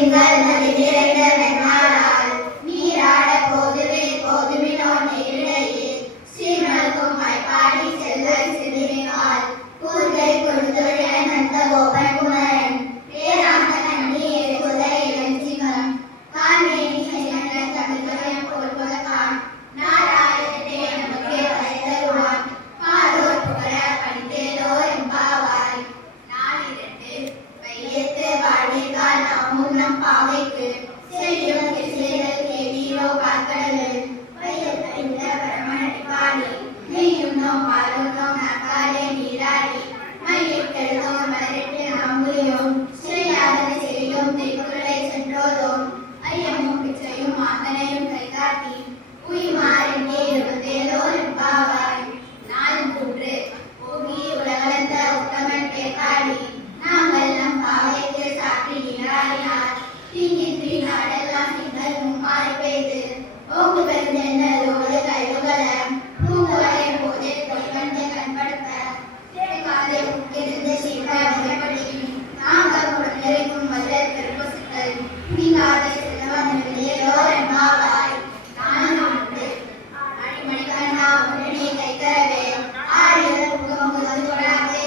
திங்கள் நதி நிறைந்த நன்னாளால் நீராட போதுவே போதுமினோ நேரிடையில் ஸ்ரீமல்கும் பாடி செல்வர் சிறுமிகால் கூர்கை கொடுத்தொழிய நந்த கோபன் குமரன் வேதாந்த கண்ணி குதை இளஞ்சிங்கம் காண்மேனி சென்ற தமிழ்கயம் போல்வகான் நாராயணனே நமக்கே வரைதருவான் காதோர் புகழ பணித்தேதோ எம்பாவாய் நாளிரண்டு வையத்து வாழ்விற்கால் நாமும் நம் பாவைக்கு செழியும் திசைகள் கேவீரோ காக்கடலில் வையத்தைந்த பரமனடி பாடி நெய்யும் நோம் பாலும் நோம் நக்காலே நீராடி மையிட்டெழுதோம் மலரிட்டு நாம்புலியும் செய்யாதனை செய்யும் திருக்குறளை சென்றோதோம் ஐயமும் பிச்சையும் மாதனையும் கைகாட்டி உயிமாறெங்கே இருபத்தேதோ எம்பாவாய் நாள் மூன்று ஓகி உலகளந்த உத்தமன் பேக்காடி நாங்கள் நம் பாவைக்கு சாற்றி நீராடினார் தீங்கின்றி நாடெல்லாம் திங்கள் மும்மாறி பெய்து ஓங்கு பெருந்தென்னதோடு கைதுகள பூங்குவரை போதே பொய்வண்டு கண்படுத்த காலை உட்கிருந்து சீர்காழப்படி நாங்கள் உடனெறிக்கும் வல்லர் பெரும்பசுக்கள் நீங்காத செல்வந்தோ எம்பாவாய் நான்கு அடிமணிகண்ணா உடனே கைத்தரவே ஆழியர் முகம் முதல் கொடாதே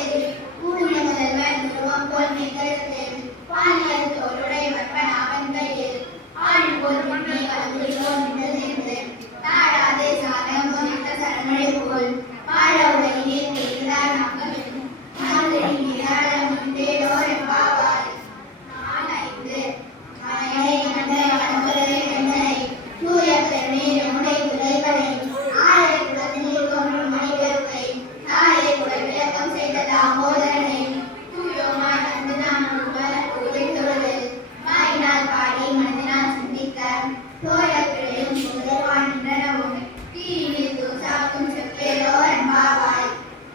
ஊழிய முதல்வன் உருவம் போல் நிகழ்த்து பாலியல் தோளுடைய வற்பனாவன் கையில் ஆழி போல் முன்னே கல்வியோ நின்று தாழாதே சாதகம் போனிட்ட சரமழை போல் வாழ உலகிலே தேடினார் நாங்கள் நாங்கள் நீராட முந்தேடோ எம்பாவாய் நாளைந்து மழை கண்ட வனமுறை கண்டனை தூய பெருமை யமுனை குலைகளை ஆழை குளத்தில் தோன்றும் மணிகருவை நாளை குடல் விளக்கம் செய்த தாமோதரனை தூயோமாய் வந்து நாம் பூஜை தொழுது வாயினால் பாடி மனதினால் சிந்திக்க தோய பிழையும் முதல்வான் நின்றனவும் தீயில் தூசாக்கும் செப்பேதோ எம்பாவாய்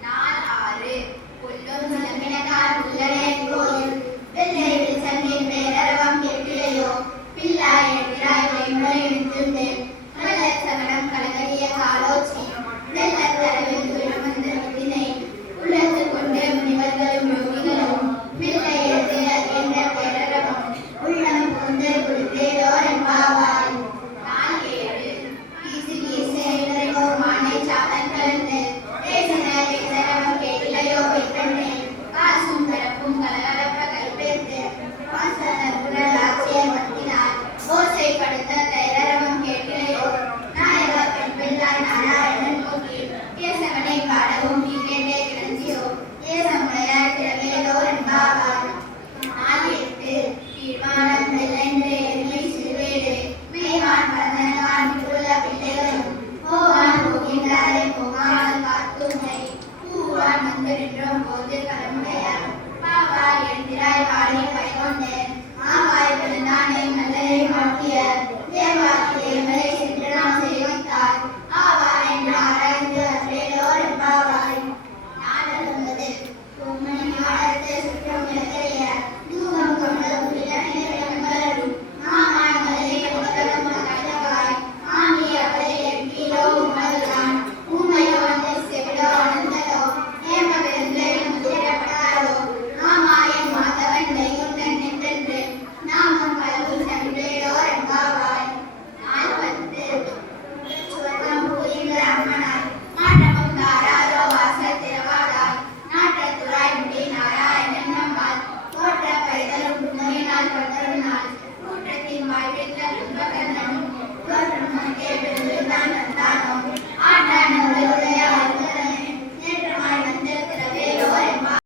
நாள் ஆறு புல்லும் சிலம்பினகால் புல்லனே கோயில் வெள்ளை வில்சன்னின் பேரரவம் கேட்டிலையோ பிள்ளாய் எதிராய் வைமுறை எடுத்திருந்து நல்ல சகடம் கலகரிய காலோச்சி நல்ல தரவில் துயரமந்த விதினை உள்ளத்து கொண்டு முனிவர்களும் யோகிகளும் பிள்ளை எடுத்து என்ற பேரரவம் உள்ளம் புகுந்து கொடுத்தேதோ எம்பாவாய் நாள் ஏழு கீசு கீசு எழுதறிவோர் மானை சாதன் கலந்து பேசின பேசரவம் கேட்டிலையோ பெற்றே காசும் கலப்பும் கலகலப்ப கைப்பேர்த்து வாசனர் குரல் ஆட்சியர் வட்டினார் ஓசைப்படுத்த தைரரவம் கேட்டிலையோ நாயக பெண் பிள்ளாய் நாராயணன் நோக்கி கேசவனை பாடவும் நீ கேட்டே கிடந்தியோ தேசமுடைய திரவேதோ என்பாவாய் நாள் எட்டு கீழ்வானம் வெள்ளென்று எருமை சிறுவேடு மேவான் பரந்தனவான் விட்டுள்ள பிள்ளைகளும் போவான் போகின்றாரை போகாமல் காத்துமை பூவான் வந்து நின்றோம் போது கலமுடையார் பாவாய் எழுந்திராய் வாழி பைகொண்டு மாவாய் பிறந்தானை மல்லரை மாட்டிய